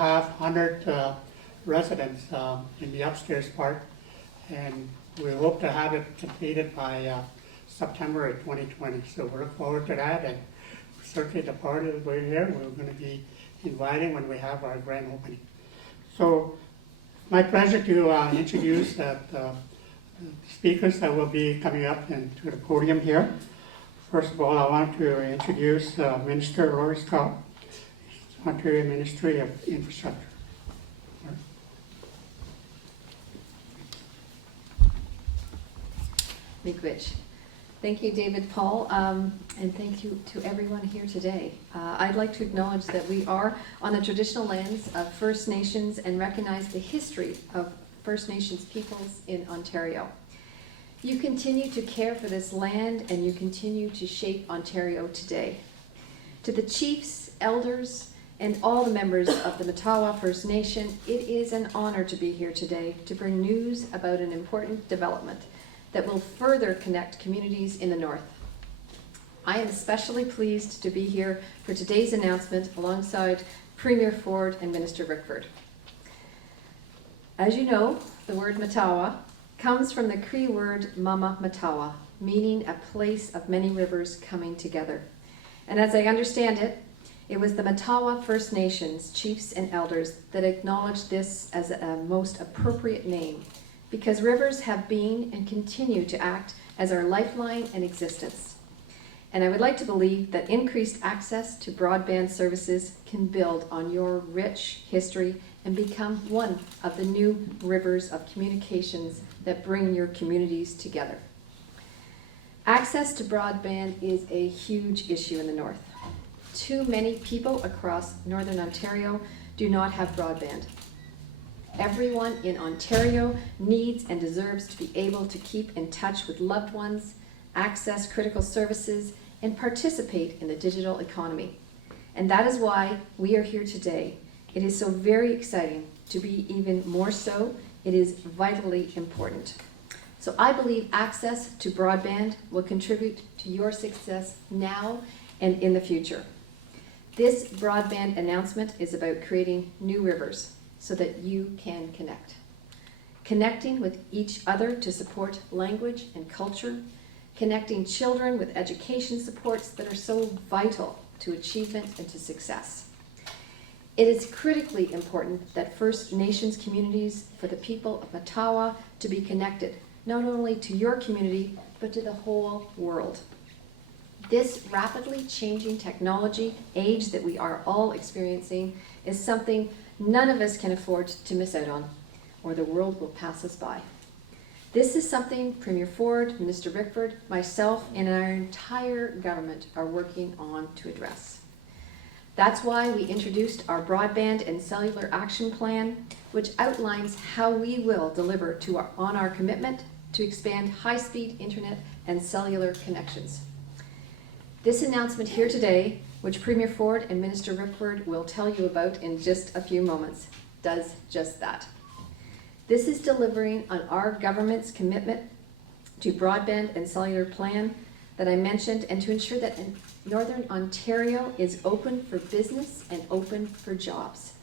have 100 residents in the upstairs part, and we hope to have it completed by September of 2020. So we look forward to that, and certainly the party that we're here, we're going to be inviting when we have our grand opening. So my pleasure to introduce the speakers that will be coming up into the podium here. First of all, I want to introduce Minister Rory Scott, Ontario Ministry of Infrastructure. Webequie. Thank you, David Paul, and thank you to everyone here today. I'd like to acknowledge that we are on the traditional lands of First Nations and recognize the history of First Nations peoples in Ontario. You continue to care for this land and you continue to shape Ontario today. To the chiefs, elders, and all the members of the Matawa First Nation, it is an honor to be here today to bring news about an important development that will further connect communities in the north. I am especially pleased to be here for today's announcement alongside Premier Ford and Minister Rickford. As you know, the word Matawa comes from the Cree word Mama Matawa, meaning a place of many rivers coming together. And as I understand it, it was the Matawa First Nations chiefs and elders that acknowledged this as a most appropriate name, because rivers have been and continue to act as our lifeline and existence. And I would like to believe that increased access to broadband services can build on your rich history and become one of the new rivers of communications that bring your communities together. Access to broadband is a huge issue in the north. Too many people across Northern Ontario do not have broadband. Everyone in Ontario needs and deserves to be able to keep in touch with loved ones, access critical services, and participate in the digital economy. And that is why we are here today. It is so very exciting. To be even more so, it is vitally important. So I believe access to broadband will contribute to your success now and in the future. This broadband announcement is about creating new rivers so that you can connect. Connecting with each other to support language and culture, connecting children with education supports that are so vital to achievement and to success. It is critically important that First Nations communities, for the people of Matawa, to be connected, not only to your community, but to the whole world. This rapidly changing technology age that we are all experiencing is something none of us can afford to miss out on, or the world will pass us by. This is something Premier Ford, Minister Rickford, myself, and our entire government are working on to address. That's why we introduced our Broadband and Cellular Action Plan, which outlines how we will deliver on our commitment to expand high-speed internet and cellular connections. This announcement here today, which Premier Ford and Minister Rickford will tell you about in just a few moments, does just that. This is delivering on our government's commitment to broadband and cellular plan that I mentioned, and to ensure that Northern Ontario is open for business and open for jobs.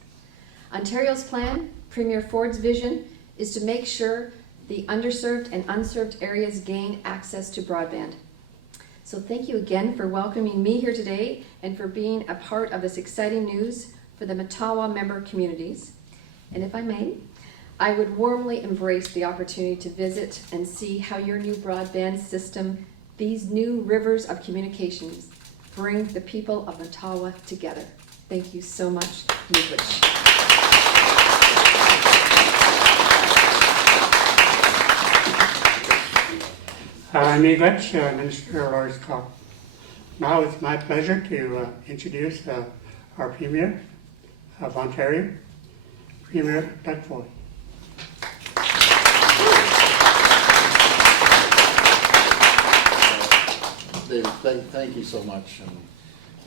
Ontario's plan, Premier Ford's vision, is to make sure the underserved and unserved areas gain access to broadband. So thank you again for welcoming me here today and for being a part of this exciting news for the Matawa-member communities. And if I may, I would warmly embrace the opportunity to visit and see how your new broadband system, these new rivers of communications, bring the people of Matawa together. Thank you so much. Webequie. Webequie, Minister Rory Scott. Now it's my pleasure to introduce our Premier of Ontario, Premier Rickford. David, thank you so much,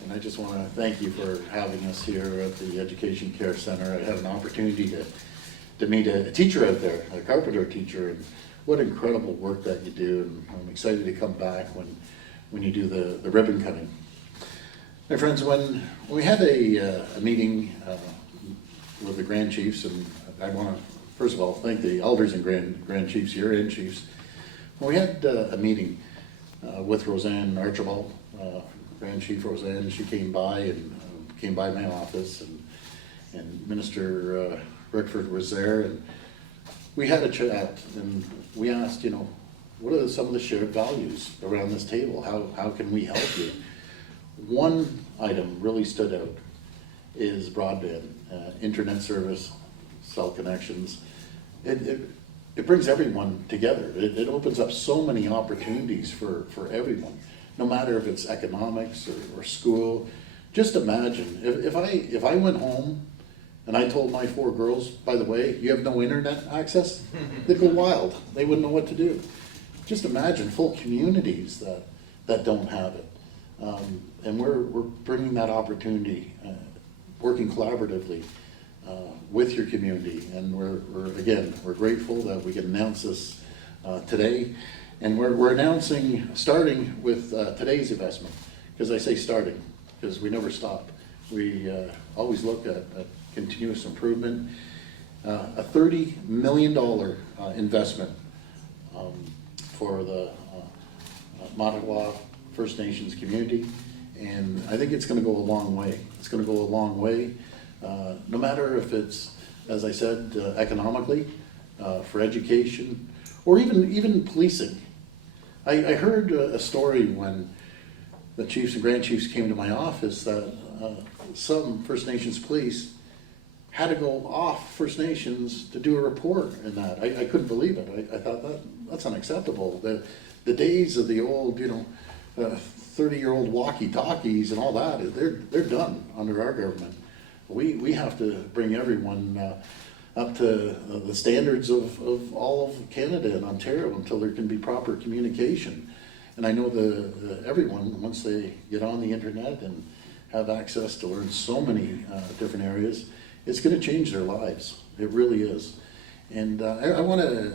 and I just want to thank you for having us here at the Education Care Center. I had an opportunity to meet a teacher out there, a carpenter teacher, and what incredible work that you do, and I'm excited to come back when you do the ribbon cutting. My friends, when we had a meeting with the Grand Chiefs, and I want to, first of all, thank the elders and Grand Chiefs here and Chiefs. When we had a meeting with Roseanne Archibald, Grand Chief Roseanne, she came by my office, and Minister Rickford was there, and we had a chat, and we asked, what are some of the shared values around this table? How can we help you? One item really stood out is broadband, internet service, cell connections. It brings everyone together. It opens up so many opportunities for everyone, no matter if it's economics or school. Just imagine, if I went home and I told my 4 girls, by the way, you have no internet access, they'd go wild. They wouldn't know what to do. Just imagine full communities that don't have it. And we're bringing that opportunity, working collaboratively with your community. And we're grateful that we can announce this today. And we're announcing, starting with today's investment, because I say starting, because we never stop. We always look at continuous improvement. A $30 million investment for the Matawa First Nations community, and I think it's going to go a long way. It's going to go a long way, no matter if it's, as I said, economically, for education, or even policing. I heard a story when the Chiefs and Grand Chiefs came to my office that some First Nations police had to go off First Nations to do a report in that. I couldn't believe it. I thought that's unacceptable. The days of the old, 30-year-old walkie-talkies and all that, they're done under our government. We have to bring everyone up to the standards of all of Canada and Ontario until there can be proper communication. And I know everyone, once they get on the internet and have access to learn so many different areas, it's going to change their lives. It really is. And I want to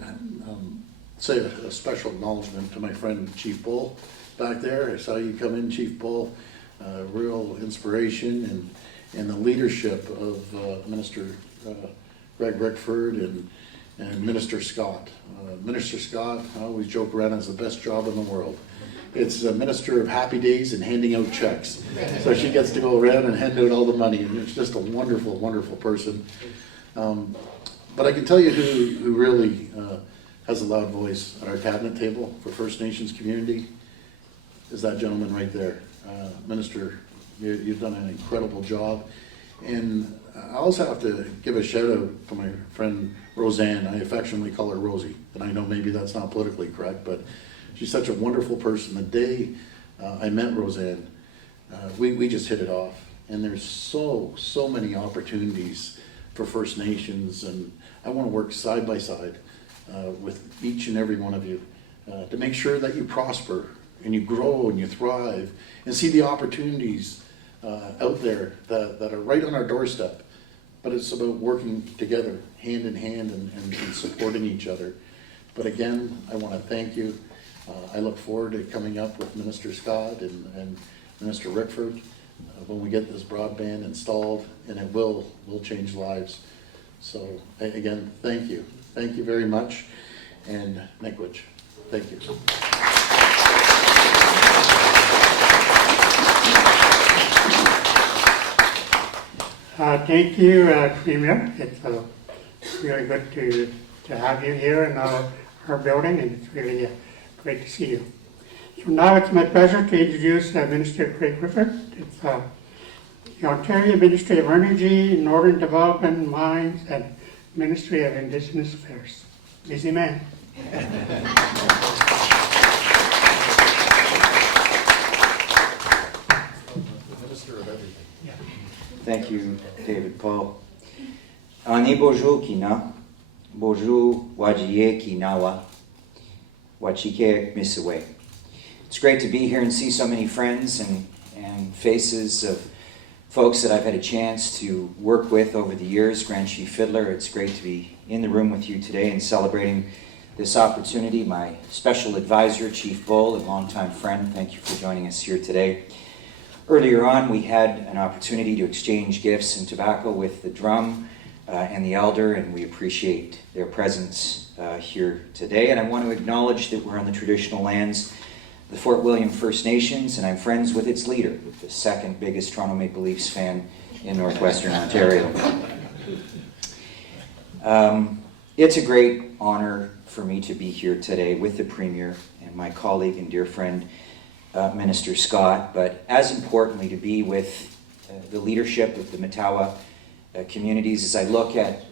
say a special acknowledgement to my friend Chief Bull back there. I saw you come in, Chief Bull. Real inspiration and the leadership of Minister Greg Rickford and Minister Scott. Minister Scott, I always joke around, has the best job in the world. It's a minister of happy days and handing out checks. So she gets to go around and hand out all the money, and it's just a wonderful, wonderful person. But I can tell you who really has a loud voice at our cabinet table for First Nations community is that gentleman right there. Minister, you've done an incredible job. And I also have to give a shout out to my friend Roseanne. I affectionately call her Rosie, and I know maybe that's not politically correct, but she's such a wonderful person. The day I met Roseanne, we just hit it off. And there's so many opportunities for First Nations, and I want to work side by side with each and every one of you to make sure that you prosper and you grow and you thrive and see the opportunities out there that are right on our doorstep. But it's about working together, hand in hand, and supporting each other. But again, I want to thank you. I look forward to coming up with Minister Scott and Minister Rickford when we get this broadband installed, and it will change lives. So again, thank you. Thank you very much. And Nikwich, thank you. Thank you, Premier. It's really good to have you here in our building, and it's really great to see you. So now it's my pleasure to introduce Minister Craig Rickford. It's the Ontario Ministry of Energy, Northern Development, Mines, and Ministry of Indigenous Affairs. Busy man. Minister of everything. Thank you, David Paul. Ani bonjour kina, bonjour wajie kinawa, wachike misawe. It's great to be here and see so many friends and faces of folks that I've had a chance to work with over the years. Grand Chief Fiddler, it's great to be in the room with you today and celebrating this opportunity. My special advisor, Chief Bull, and longtime friend, thank you for joining us here today. Earlier on, we had an opportunity to exchange gifts and tobacco with the drum and the elder, and we appreciate their presence here today. And I want to acknowledge that we're on the traditional lands of the Fort William First Nations, and I'm friends with its leader, the second biggest Toronto Maple Leafs fan in Northwestern Ontario. It's a great honor for me to be here today with the Premier and my colleague and dear friend, Minister Scott, but as importantly to be with the leadership of the Matawa communities. As I look at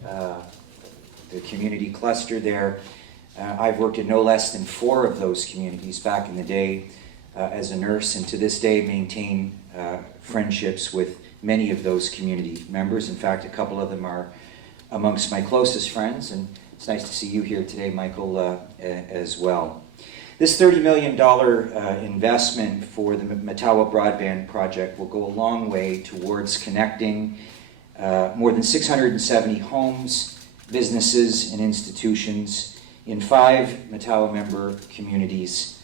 the community cluster there, I've worked in no less than 4 of those communities back in the day as a nurse, and to this day maintain friendships with many of those community members. In fact, a couple of them are amongst my closest friends, and it's nice to see you here today, Michael, as well. This $30 million investment for the Matawa broadband project will go a long way towards connecting more than 670 homes, businesses, and institutions in 5 Matawa-member communities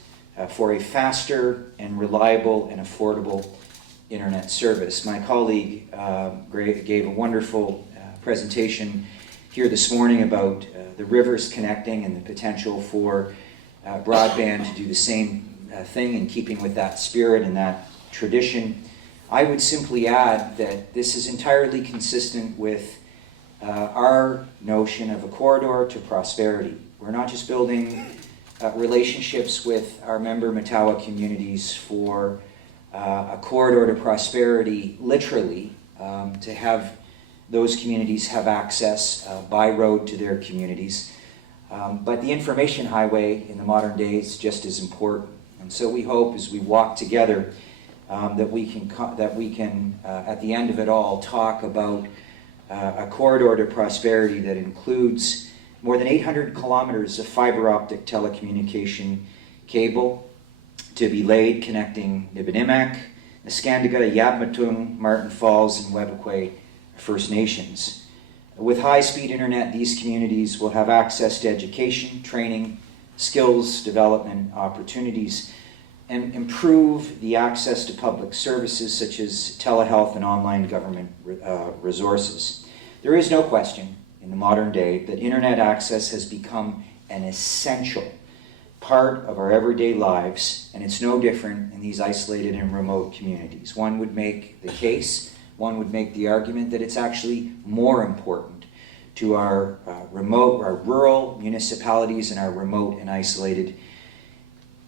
for a faster and reliable and affordable internet service. My colleague gave a wonderful presentation here this morning about the rivers connecting and the potential for broadband to do the same thing in keeping with that spirit and that tradition. I would simply add that this is entirely consistent with our notion of a corridor to prosperity. We're not just building relationships with our member Matawa communities for a corridor to prosperity, literally, to have those communities have access by road to their communities. But the information highway in the modern day is just as important. And so we hope as we walk together that we can at the end of it all talk about a corridor to prosperity that includes more than 800 kilometers of fiber optic telecommunication cable to be laid connecting Nibinamik, Neskantaga, Eabametoong, Marten Falls, and Webequie First Nations. With high-speed internet, these communities will have access to education, training, skills development opportunities, and improve the access to public services such as telehealth and online government resources. There is no question in the modern day that internet access has become an essential part of our everyday lives, and it's no different in these isolated and remote communities. One would make the case, one would make the argument that it's actually more important to our rural municipalities and our remote and isolated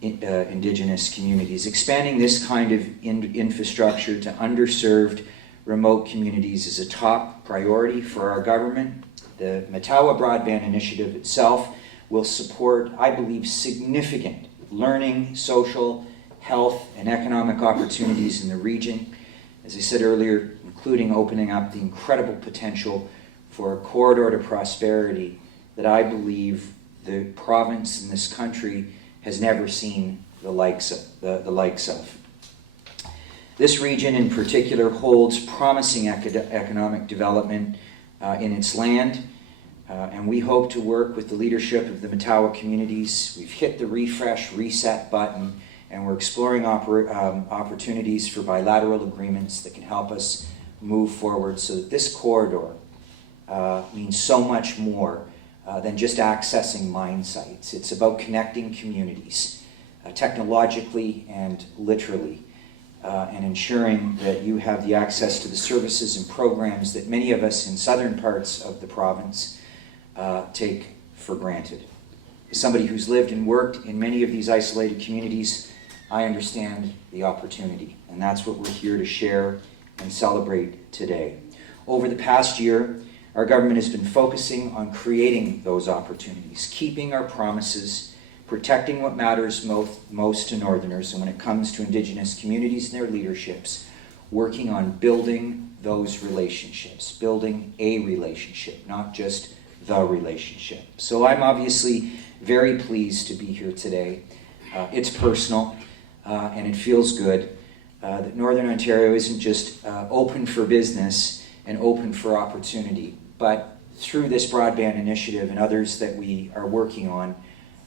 indigenous communities. Expanding this kind of infrastructure to underserved remote communities is a top priority for our government. The Matawa Broadband Initiative itself will support, I believe, significant learning, social, health, and economic opportunities in the region. As I said earlier, including opening up the incredible potential for a corridor to prosperity that I believe the province in this country has never seen the likes of. This region in particular holds promising economic development in its land, and we hope to work with the leadership of the Matawa communities. We've hit the refresh, reset button, and we're exploring opportunities for bilateral agreements that can help us move forward so that this corridor means so much more than just accessing mine sites. It's about connecting communities technologically and literally, and ensuring that you have the access to the services and programs that many of us in southern parts of the province take for granted. As somebody who's lived and worked in many of these isolated communities, I understand the opportunity, and that's what we're here to share and celebrate today. Over the past year, our government has been focusing on creating those opportunities, keeping our promises, protecting what matters most to Northerners, and when it comes to Indigenous communities and their leaderships, working on building those relationships, building a relationship, not just the relationship. So I'm obviously very pleased to be here today. It's personal, and it feels good that Northern Ontario isn't just open for business and open for opportunity, but through this broadband initiative and others that we are working on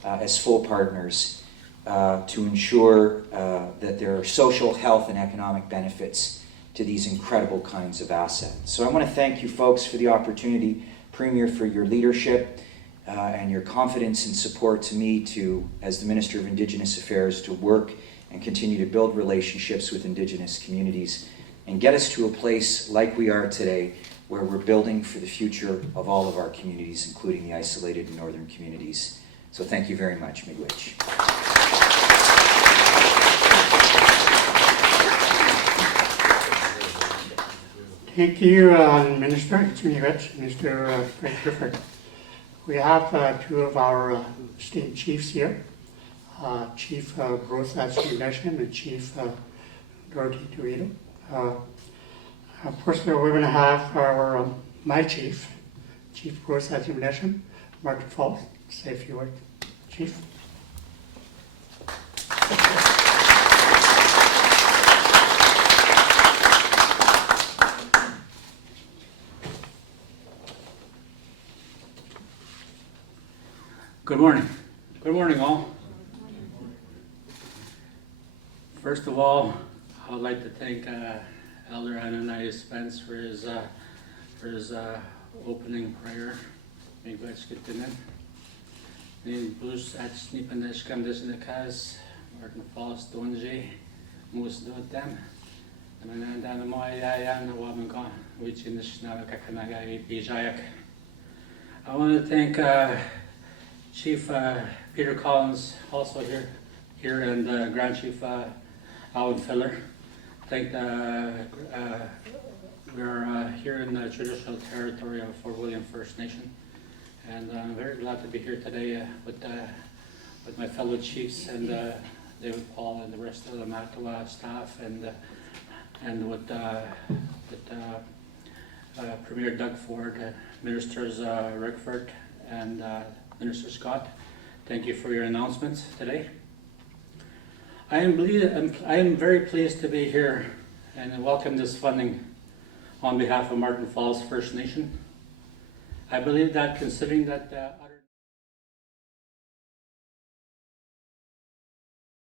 as full partners to ensure that there are social, health, and economic benefits to these incredible kinds of assets. So I want to thank you folks for the opportunity, Premier, for your leadership and your confidence and support to me to, as the Minister of Indigenous Affairs, to work and continue to build relationships with Indigenous communities and get us to a place like we are today where we're building for the future of all of our communities, including the isolated northern communities. So thank you very much, Miigwech. Thank you, Minister. It's Miigwech, Minister Rickford. We have two of our state chiefs here, Chief Bruce Nation and Chief Dorothy Tuido. First, we're going to have our my chief, Chief Bruce Nation, Marten Falls, say a few words. Chief. Good morning. Good morning, all. First of all, I'd like to thank Elder Ananias Spence for his opening prayer. Miigwech Kitinen. Nin Bruce at Snipaneshkam Desnakas, Marten Falls Donji, Moose Dotem, Manandana Moyayan, Wamanka, which in the Shnavakakanaga Bijayak. I want to thank Chief Peter Collins, also here, and Grand Chief Alan Filler. We're here in the traditional territory of Fort William First Nation, and I'm very glad to be here today with my fellow chiefs and David Paul and the rest of the Matawa staff, and with Premier Doug Ford, Ministers Rickford and Minister Scott. Thank you for your announcements today. I am very pleased to be here and welcome this funding on behalf of Marten Falls First Nation. I believe that considering that